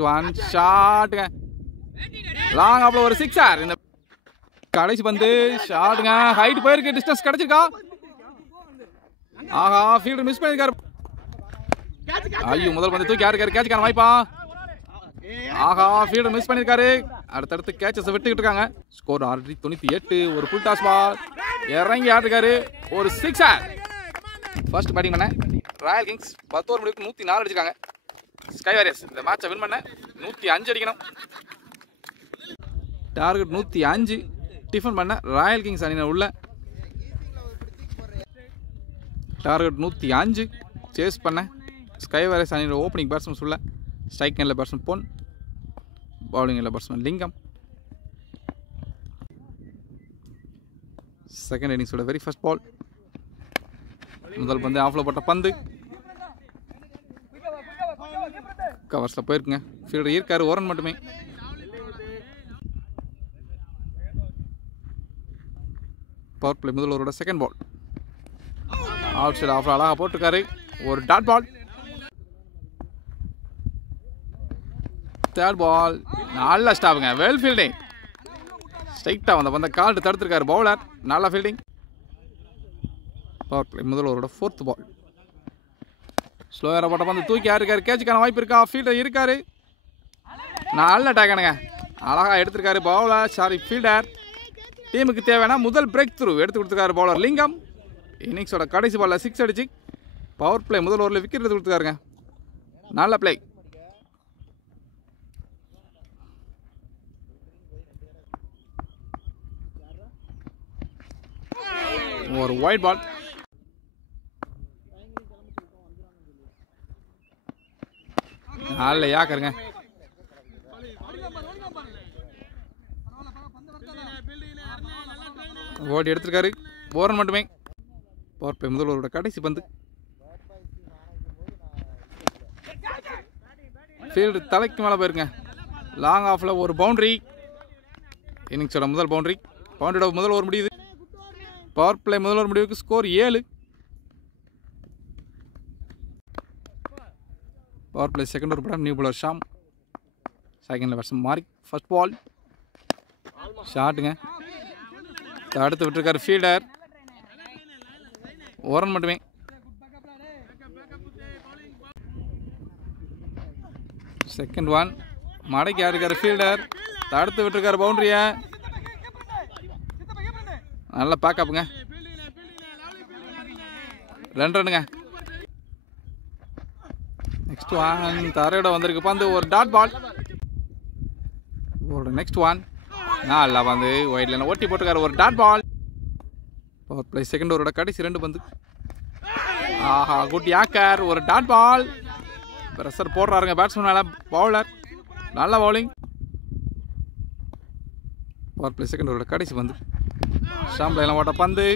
Next one ஷாட்டுங்க long ஆப்ல ஒரு சிக்ஸர். இந்த கடைசி பந்து ஷாட்டுங்க ஹைட் போயிருக்கு. டிஸ்டன்ஸ் கிடைச்சிருக்கா? ஆஹா ஃபீல்டர் மிஸ் பண்ணிருக்காரு. ஐயோ முதல் பந்து தூக்கி யாருக்காரு கேட்சுக்கான வாய்ப்பா? ஆஹா ஃபீல்டர் மிஸ் பண்ணிருக்காரு. அடுத்தடுத்து கேட்சஸ் விட்டுக்கிட்டு இருக்காங்க. ஸ்கோர் 98. ஒரு ஃபுல் டாஸ் பால் இறங்கி ஆடுறாரு. ஒரு சிக்ஸர். ஃபர்ஸ்ட் பேட்டிங் பண்ண ராயல் கிங்ஸ் 10 ஓவர் முடிவுக்கு 104 அடிச்சிருக்காங்க. ஸ்கை வாரியர்ஸ் இந்த மேட்சை வின் பண்ண 105 அடிக்கணும். டார்கெட் 105 டிஃபன் பண்ண ராயல் கிங்ஸ் அணியினர் உள்ள டார்கெட் 105 சேஸ் பண்ண ஸ்கை வாரியர்ஸ் அணியினர் ஓப்பனிங் பேட்ஸ்மேன்ஸ் உள்ள ஸ்ட்ரைக் எண்ணில் பேட்ஸ்மேன் பொன், பவுலிங் எண்ணில் பேட்ஸ்மேன் லிங்கம். செகண்ட் இன்னிங்ஸோட வெரி ஃபர்ஸ்ட் பால். முதல் பந்து ஆஃப்ல போட்ட பந்து கவர்ஸில் போயிருக்குங்க. ஃபீல்டர் இருக்காரு, ஓரன் மட்டுமே. பவர் பிளே முதல் ஓவரோட செகண்ட் பால். அவுட் சைடு ஆஃப்ல அழகாக போட்டிருக்காரு. ஒரு டாட் பால். தேர்ட் பால் நல்ல ஸ்டாப்புங்க. Well fielding. ஸ்ட்ரைட்டாக வந்த பந்த கால்ட்டு தடுத்திருக்காரு பவுலர். நல்ல ஃபீல்டிங். பவர் பிளே முதல் ஓவரோட ஃபோர்த் பால். ஸ்லோயராக போட்ட பந்து தூக்கி யாருக்காரு கேட்சுக்கான வாய்ப்பு இருக்கா? ஃபீல்டர் இருக்காரு. நல்ல டேக்கனுங்க. அழகாக எடுத்திருக்காரு பவுலர் ஃபீல்டர். டீமுக்கு தேவையான முதல் பிரேக் த்ரூ எடுத்து கொடுத்துருக்காரு பவுலர் லிங்கம். இன்னிங்ஸோட கடைசி பாலில் 6 அடிச்சு பவர் பிளே முதல் ஓவரில் விக்கெட் எடுத்து கொடுத்துருக்காருங்க. நல்ல பிளே. ஒரு ஒயிட் பால். நல்ல யாக்கருங்க. ஓடி எடுத்திருக்காரு. ஓரன் மட்டுமே. பவர் பிளே முதல் ஓவரோட கடைசி பந்து. ஃபீல்டு தலைக்கு மேலே போயிருங்க. லாங் ஆஃப்ல ஒரு பவுண்டரி. இன்னிங்ஸோட முதல் பவுண்டரி. பவுண்டரியோட முதல் ஓவர் முடியுது. பவர் பிளே முதல் ஓவர் முடிவுக்கு score 7. Power play second over படம் நியூ பாலர் ஷாம். செகண்டில் பேட்ஸ்மேன் மாரிக். ஃபர்ஸ்ட் பால் ஷாட்டுங்க. தடுத்து விட்டுருக்காரு ஃபீல்டர். ஓரன் மட்டுமே. செகண்ட் ஒன் மடக்கி ஆடுக்காரு ஃபீல்டர். தடுத்து விட்டுருக்காரு பவுண்டரியை. நல்ல பேக்கப்புங்க. 2 ரன்னுங்க. நெக்ஸ்ட் ஒன் தரையோட வந்திருக்கு பந்து. ஒரு டாட் பால். ஒரு நெக்ஸ்ட் ஒன் நல்லா வந்து ஒயிட் லைன் ஓட்டி போட்டுருக்காரு. ஒரு dot ball. Power play second ஓவரோட கடைசி 2 பந்து. ஆஹா குட் யாக்கர். ஒரு டாட் பால். ப்ரெஷர் போடுறாருங்க பேட்ஸ்மேன் மேலே பவுலர். நல்ல பவுலிங். பவர் பிளே செகண்ட் ஓவரோட கடைசி பந்து. ஷாம் லைனில் போட்ட பந்து.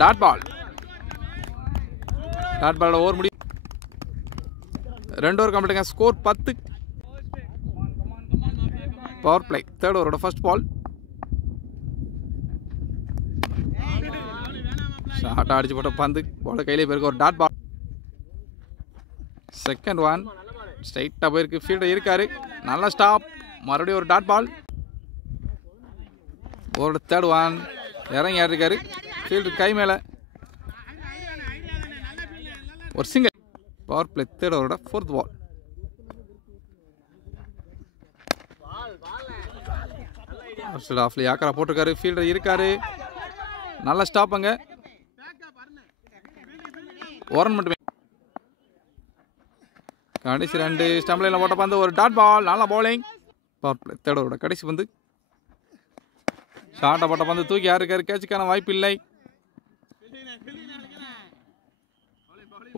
Dot ball. டாட் பாலோட ஓவர் முடியும். 2 ஓவர் கம்ப்ளீட்டுங்க. ஸ்கோர் 10. பவர் பிளே தேர்ட் ஓவரோட ஃபர்ஸ்ட் பால். ஷார்ட் அடிச்சு போட்ட பந்து பால் கையிலே போயிருக்கு. ஒரு டாட் பால். செகண்ட் ஒன் ஸ்ட்ரைட்டாக போயிருக்கு. ஃபீல்டர் இருக்காரு. நல்ல ஸ்டாப். மறுபடியும் ஒரு டாட் பால். ஒரு தேர்ட் ஒன் இறங்கி ஆடிருக்காரு. ஃபீல்டர் கை மேலே ஒரு சிங்கிள். பவர் பிளே தேர்ட் ஓவரோட ஃபோர்த் பால். ஆஃப்ல யாக்கரா போட்டிருக்காரு. ஃபீல்டர் இருக்காரு. நல்ல ஸ்டாப்புங்க. ஓரன் மட்டுமே. கடைசி 2 ஸ்டம்ப் லைனில் போட்ட பந்து. ஒரு டாட் பால். நல்ல பவுலிங். பவர் பிளே தேர்ட் ஓவரோட கடைசி பந்து. ஷார்ட்டாக போட்ட பந்து தூக்கி யாருக்காரு கேட்சுக்கான வாய்ப்பு இல்லை.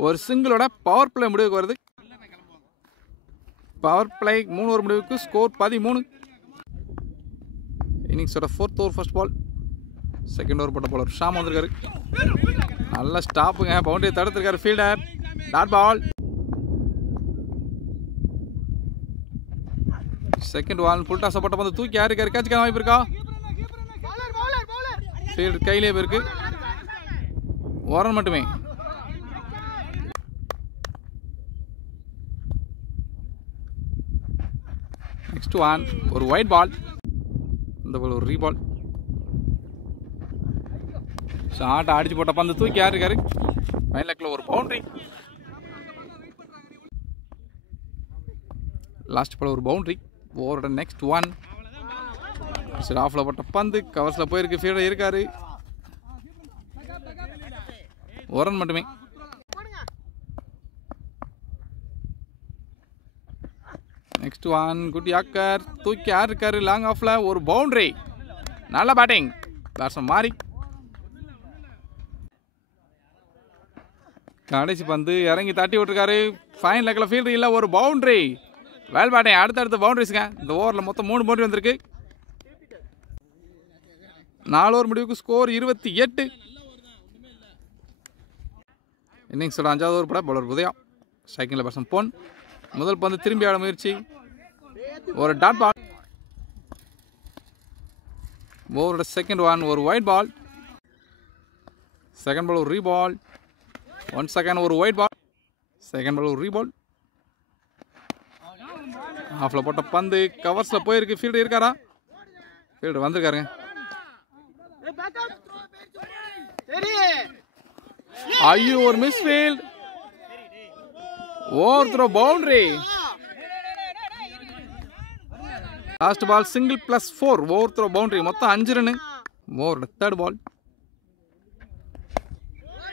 ஒரு சிங்கிளோட பவர் பிளே முடிவுக்கு வருது. பவர் பிளே 3 ஓவர் முடிவுக்கு ஸ்கோர் 13. இன்னிங்ஸோட 4th over first ball. Second over போட்ட பாலர் ஷாம் வந்திருக்காரு. நல்ல ஸ்டாப்புங்க. பவுண்டரியை தடுத்திருக்காரு fielder. Dot ball. Second ball full toss போட்ட பந்து தூக்கி யாருக்காரு கேட்சுக்கான வாய்ப்பு இருக்கா? ஃபீல்டர் கையிலே போயிருக்கு. ஓரன் மட்டுமே. நெக்ஸ்ட் ஒன் ஒரு ஒயிட் பால், இந்த பால் ஒரு ரீபால். ஷார்ட் அடிச்சு போட்ட பந்து தூக்கி யார் இருக்காரு ஃபைனல் லெக்கில் ஒரு பவுண்டரி. லாஸ்ட் பால் ஒரு பவுண்டரி. ஓவரோட next one. சரி, ஆஃப்ல போட்ட பந்து கவர்ஸில் போயிருக்கு, ஃபீல்டர் இருக்காரு, ஒரு ரன் மட்டுமே. நெக்ஸ்ட் ஒன் குட் யாக்கர், தூக்கி யார் இருக்காரு லாங் ஆஃப்ல ஒரு பவுண்டரி. நல்ல பேட்டிங், பேட்ஸ்மேன் மாறி. கடைசி பந்து இறங்கி தட்டி விட்டுருக்காரு, ஃபைனல் லெக்கில் ஃபீல்டர் இல்லை, ஒரு பவுண்டரி. வேல் பேட்டிங், அடுத்தடுத்த பவுண்டரிஸுங்க. இந்த ஓவரில் மொத்தம் 3 பவுண்டரி வந்திருக்கு. 4 ஓவர் முடிவுக்கு ஸ்கோர் 28. இன்னிங்ஸோட 5வது ஓவர் பட பவுலர் உதயா, ஸ்ட்ரைக்கிங்கில் பேட்ஸ்மேன் பொன். முதல் பந்து திரும்பி ஆட முயற்சி, ஒரு டாட் பால். ஓவரோட செகண்ட் ஒன் ஒரு ஒயிட் பால். செகண்ட் பால் ஒரு ரீபால். 1 செகண்ட் ஒரு ஒயிட் பால். செகண்ட் பால் ஒரு ரீபால். ஆஃப்ல போட்ட பந்து கவர்ஸில் போயிருக்கு, ஃபீல்டர் இருக்காரா? ஃபீல்டர் வந்திருக்காருங்க. ஐயோ, ஒரு misfield, overthrow boundary. Last ball single +4, overthrow boundary, மொத்தம் 5 ரன். ஓவரோட தேர்ட் பால்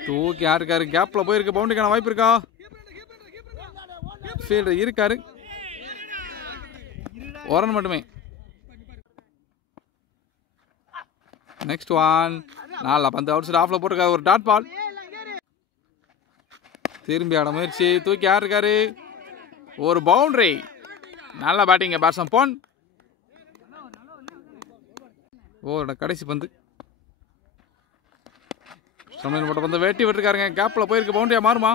தூக்கி யாருக்காரு கேப்ல போயிருக்கு, பவுண்டரிக்கான வாய்ப்பு இருக்கா? ஃபீல்டர் இருக்காரு, ஒரு ரன் மட்டுமே. நெக்ஸ்ட் ஒன், 4 பந்து அவுட் சைடு ஆஃப்ல போட்டிருக்காரு, ஒரு டாட் பால். திரும்பி ஆட முயற்சி, தூக்கி யார் இருக்காரு, ஒரு பவுண்டரி. நல்ல பேட்டிங் பேட்ஸ்மேன் பொன். ஓவரோட கடைசி பந்து போட்ட பந்து வெட்டி விட்டுருக்காருங்க, கேப்ல போயிருக்கு, பவுண்டரியா மாறுமா?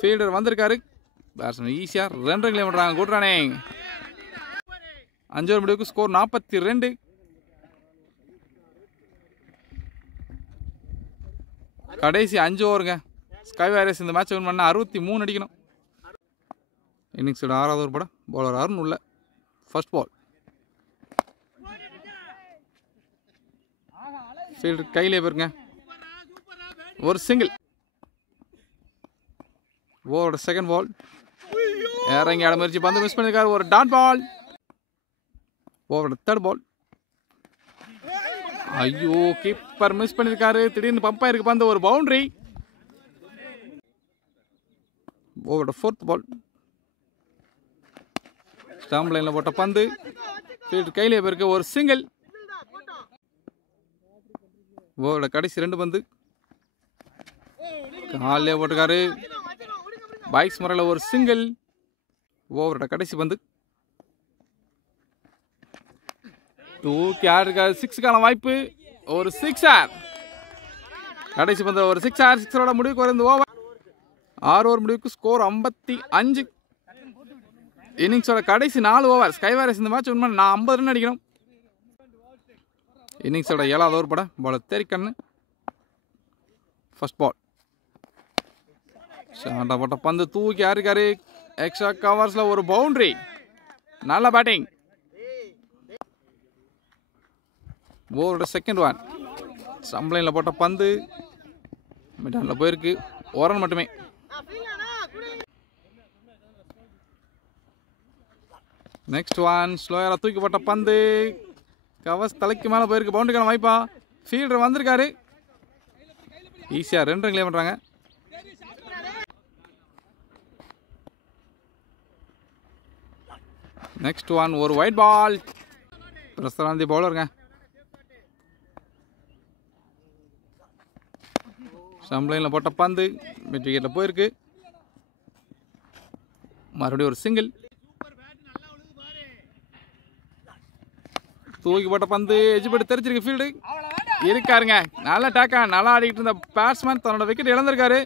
ஃபீல்டர் வந்திருக்காரு, பேட்ஸ்மேன் ஈஸியா 2 ரன் பண்றாங்க. Good running. 5 ஓவர் முடிவுக்கு ஸ்கோர் 42. கடைசி 5 ஓவருங்க. ஸ்கை வாரியர்ஸ் இந்த மேட்ச் வின் பண்ண 63 அடிக்கணும். இன்னிங்ஸோட 6வது ஓவர் பட பவுலர் அருண் உள்ள. ஃபர்ஸ்ட் பால் ஃபீல்டர் கையிலே போயிருங்க, ஒரு சிங்கிள். ஓவரோட செகண்ட் பால் இறங்கி ஆட முயற்சி, பந்து மிஸ் பண்ணிருக்காரு, ஒரு டாட் பால். ஓவரோட தேர்ட் பால் ஐயோ, கீப்பர் மிஸ் பண்ணிருக்காரு, திடீர்னு பம்ப் ஆயிருக்கு பந்து, ஒரு பவுண்டரி. ஓவரோட ஃபோர்த் பால் ஸ்டாம்ப் லைன்ல போட்ட பந்து ஃபீல்டர் கையிலே போயிருக்கு, ஒரு சிங்கிள். ஓவரோட கடைசி 2 பந்து காலிலே போட்டிருக்காரு, பைக்ஸ் முறையில் ஒரு சிங்கிள். ஓவரோட கடைசி பந்து தூக்கி ஆடிருக்காரு, 6க்கான வாய்ப்பு, ஒரு 6. கடைசி பந்து ஒரு 6. 6ஓட முடிவுக்கு வரும் ஓவர். 6 ஓவர் முடிவுக்கு ஸ்கோர் 55. இன்னிங்ஸோட கடைசி 4 ஓவர். ஸ்கை வாரியர்ஸ் இந்த மேட்ச் உண்மை நான் 50 ரன் அடிக்கணும். இன்னிங்ஸோட 7வது ஓவர் பட பவுலர் தேரிக்கண்ணு. ஃபர்ஸ்ட் பால் ஷார்ட்டா போட்ட பந்து தூக்கி யாருக்காரு, எக்ஸ்ட்ரா கவர்ஸ்ல ஒரு பவுண்டரி. நல்ல பேட்டிங். ஓவரோட செகண்ட் ஒன் சம்ப்ளைன்ல போட்ட பந்து மிடான்ல போயிருக்கு, ஒரு ரன் மட்டுமே. நெக்ஸ்ட் ஒன் ஸ்லோயரா தூக்கி போட்ட பந்து கவர்ஸ் தலைக்கு மேலே போயிருக்கு, பவுண்டரிக்கான வாய்ப்பா? ஃபீல்டர் வந்திருக்காரு, ஈஸியா 2 ரன் கிளியர் பண்றாங்க. நெக்ஸ்ட் ஒன் ஒரு ஒயிட் பால். பிரசராந்தி பவுலருங்க. சம்ப்ளைன்ல போட்ட பந்து மிட் விக்கெட்ல போயிருக்கு, மறுபடியும் ஒரு சிங்கிள். தூக்கி போட்ட பந்து எஜ் போட்டு தெரிச்சிருக்கு, ஃபீல்டு இருக்காருங்க. நல்ல டேக்கா, நல்லா ஆடிக்கிட்டு இருந்த பேட்ஸ்மேன் தன்னோட விக்கெட் இழந்திருக்காரு.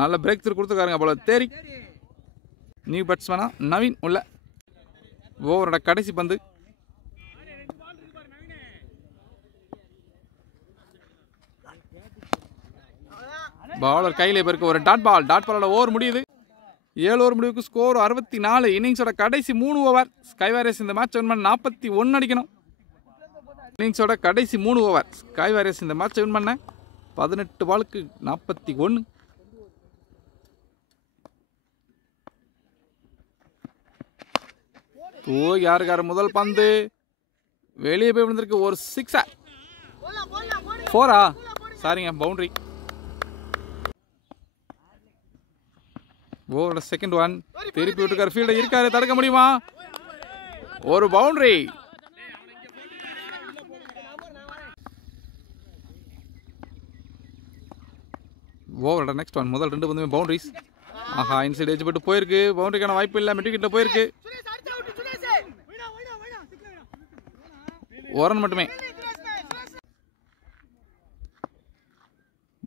நல்ல பிரேக் த்ரூ கொடுத்துருக்காருங்க போல தேரி. நியூ பேட்ஸ்மேனா நவீன் உள்ள. ஓவரோட கடைசி பந்து பவுலர் கையிலே போயிருக்கு, ஒரு டாட் பால். டாட் பாலோட ஓவர் முடியுது. 7 ஓவர் முடிவுக்கு ஸ்கோர் 64. இன்னிங்ஸோட கடைசி 3 ஓவர். ஸ்கை வாரியர்ஸ் இந்த மேட்ச் வின் பண்ண 41 அடிக்கணும். இன்னிங்ஸோட கடைசி 3 ஓவர். ஸ்கை வாரியர்ஸ் இந்த மேட்ச் வின் பண்ண 18 பாலுக்கு 41. யாருக்காரு முதல் பந்து வெளியே போய் விழுந்திருக்கு. ஒரு 6 4 சாரிங்க, பவுண்டரி. ஓவரோட செகண்ட் ஒன் திருப்பி விட்டுருக்காரு. ஃபீல்டை இருக்காரு, தடுக்க முடியுமா? ஒரு பவுண்டரி. ஓவரோட நெக்ஸ்ட் ஒன் முதல் 2 பந்துமே பவுண்டரிஸ். ஆஹா, இன்சைட் எட்ஜ் போட்டு போயிருக்கு. பவுண்டரிக்கான வாய்ப்பு இல்லை. மிட்விக்கெட்ல போயிருக்கு. ஒரு ரன் மட்டுமே.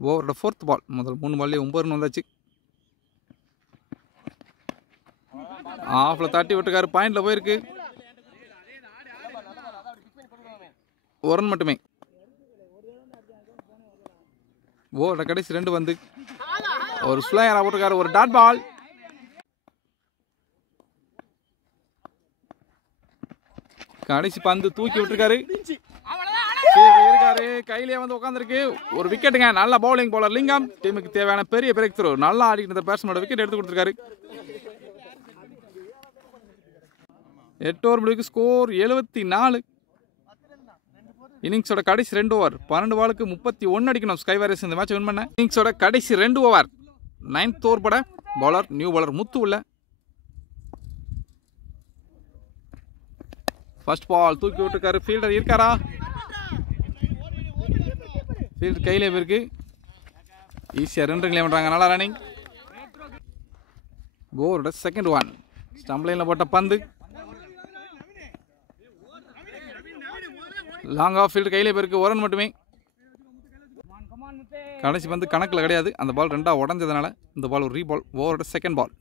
ஓவரோட 4th பால். முதல் 3 பால்லேயே 9 ரன் வந்தாச்சு. ஆஃப்ல தட்டி விட்டுருக்காரு. பாயிண்ட்ல போயிருக்கு. ஒரு ரன் மட்டுமே. ஓவரோட கடைசி 2 பந்து. ஒரு ஸ்லோயரா போட்டிருக்காரு. ஒரு டாட் பால். கடைசி பந்து தூக்கி விட்டுருக்காரு. இருக்காரு, கையிலேயே வந்து உட்காந்துருக்கு. ஒரு விக்கெட்டுங்க. நல்ல பவுலிங் பவுலர் லிங்கம். டீமுக்கு தேவையான பெரிய பிரேக் த்ரோ. நல்லா ஆடிட்டு இருந்த பேட்ஸ்மேனோட விக்கெட் எடுத்து கொடுத்துருக்காரு. 8 ஓவர் முடிவுக்கு ஸ்கோர் 74. இன்னிங்ஸோட கடைசி 2 ஓவர். 12 பாலுக்கு 31 அடிக்கணும். ஸ்கை வாரியர்ஸ் இந்த மேட்ச் வின் பண்ண. இன்னிங்ஸோட கடைசி 2 ஓவர். 9th ஓவர் பட பவுலர் நியூ பவுலர் முத்து உள்ள. ஃபர்ஸ்ட் பால் தூக்கி விட்டுருக்காரு. ஃபீல்டர் இருக்காரா? ஃபீல்டர் கையிலே போயிருக்கு. ஈஸியாக 2 ரன் பண்ணுறாங்க. நல்லா ரன்னிங். ஓவரோட செகண்ட் ஒன். ஸ்டம்ப் லைனில் போட்ட பந்து. Long off. ஃபீல்டர் கையிலே போயிருக்கு. ஒரு ரன் மட்டுமே. கடைசி பந்து கணக்கில் கிடையாது. அந்த பால் 2 உடஞ்சதுனால இந்த பால் ஒரு ரீபால். ஓவரோட செகண்ட் பால்.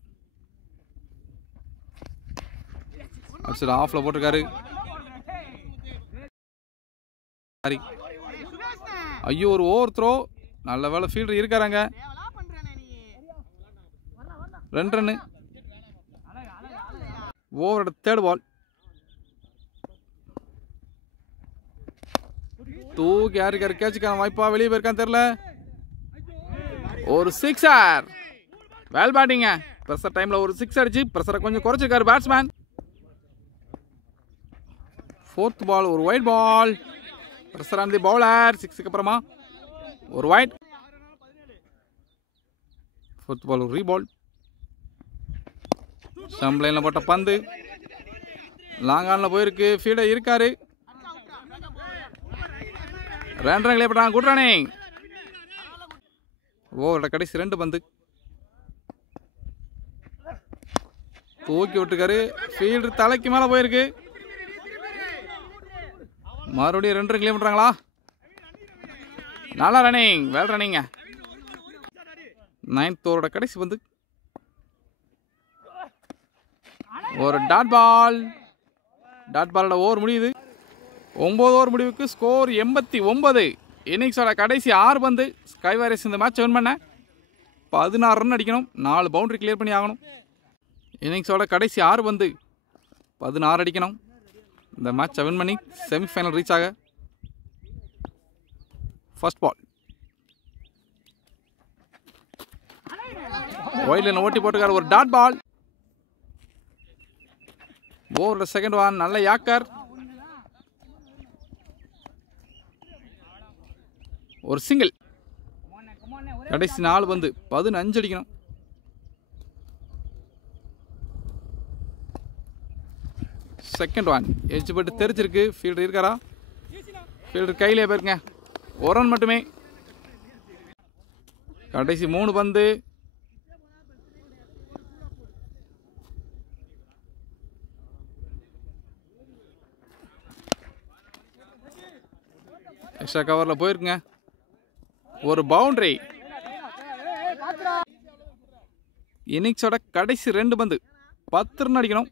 ஆஃப்ல போட்டிருக்காரு. ஐயோ, ஒரு ஓவர் த்ரோ. நல்ல வேலை ஃபீல்டர் இருக்காராங்க. 2 ரன். ஓவரோட தேர்ட் பால். தூக்கி யாருக்காரு கேட்சுக்கான வாய்ப்பா? வெளியே போயிருக்கான்னு தெரியல. ஒரு 6. வேல் பேட்டிங்க. ப்ரெஷர் டைம்ல ஒரு 6 அடிச்சு ப்ரெஷரை கொஞ்சம் குறைச்சிருக்காரு பேட்ஸ்மேன். 4th ball. ஒரு white ball. Pressure on the bowler. 6க்கு அப்புறமா ஒரு ஒயிட். 4th ball. ஒரு ரீபால். ஸ்டம்ப் லைன்ல போட்ட பந்து லாங் ஆன்ல போயிருக்கு. ஃபீல்டர் இருக்காரு. 2 ரன் போட்டாங்க. Good running. ஓவரோட கடைசி 2 பந்து. தூக்கி விட்டுருக்காரு. ஃபீல்டர் தலைக்கு மேல போயிருக்கு. மறுபடியும் 2 ரன் பண்றாங்களா? நல்லா ரன்னிங். வேல் ரன்னிங்க. 9th ஓவரோட கடைசி பந்து. ஒரு டாட் பால். டாட் பாலோட ஓவர் முடியுது. 9 ஓவர் முடிவுக்கு ஸ்கோர் 89. இன்னிங்ஸோட கடைசி 6 பந்து. ஸ்கை வாரியர்ஸ் இந்த மேட்ச் வின் பண்ண 16 ரன் அடிக்கணும். 4 பவுண்டரி கிளியர் பண்ணி ஆகணும். இன்னிங்ஸோட கடைசி 6 பந்து 16 அடிக்கணும். இந்த மேட்சை வின் பண்ணி செமிஃபைனல் ரீச் ஆக. First ball. ஒயிட் லைன் ஓட்டி போட்டுக்காரு. ஒரு டாட் பால். ஓவரோட செகண்ட் ஒன். நல்ல யாக்கர். ஒரு சிங்கிள். கடைசி 4 பந்து 15 அடிக்கணும். Second one. எட்ஜ் பட்டு தெரிச்சிருக்கு. ஃபீல்டர் இருக்காரா? ஃபீல்டர் கையிலே போயிருங்க. ஒரு ரன் மட்டுமே. கடைசி 3 பந்து. எக்ஸ்ட்ரா கவர்ல போயிருக்குங்க. ஒரு பவுண்டரி. இன்னிங்ஸோட கடைசி 2 பந்து 10 ரன் அடிக்கணும்.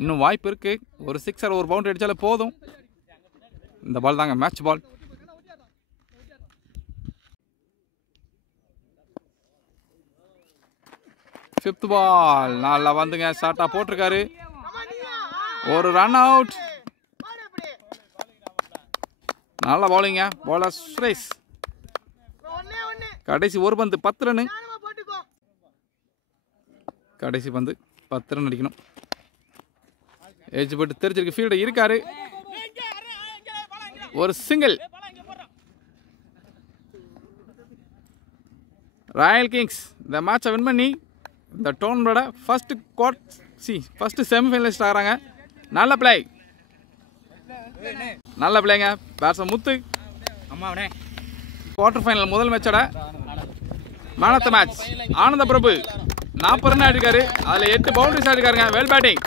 இன்னும் வாய்ப்பு இருக்கு. ஒரு 6 ஒரு பவுண்டரி அடிச்சாலே போதும். இந்த பால் தாங்க மேட்ச் பால். 5th பால் நல்லா வந்துங்க ஷார்ட்டா போட்டிருக்காரு. ஒரு ரன் அவுட். நல்ல பவுலிங்க பவுலர் சுரேஷ். கடைசி ஒரு பந்து 10 ரன். கடைசி பந்து 10 ரன் அடிக்கணும். ஏஜ் போட்டு தெரிஞ்சிருக்கு ஃபீல்டு இருக்காரு. ஒரு சிங்கிள். ராயல் கிங்ஸ் இந்த மேட்சை வின் பண்ணி இந்த டோர்னமெண்டோட ஃபர்ஸ்ட் செமிஃபைனலிஸ்ட் ஆகிறாங்க. நல்ல பிளே, நல்ல பிளேங்க பேட்ஸ்மேன் முத்து. குவார்டர் ஃபைனல் முதல் மேட்சோட man of the match Ananda Prabhu 40 run ஆடிருக்காரு. அதில் 8 பவுண்டரிஸ் ஆடிருக்காருங்க. Well batting.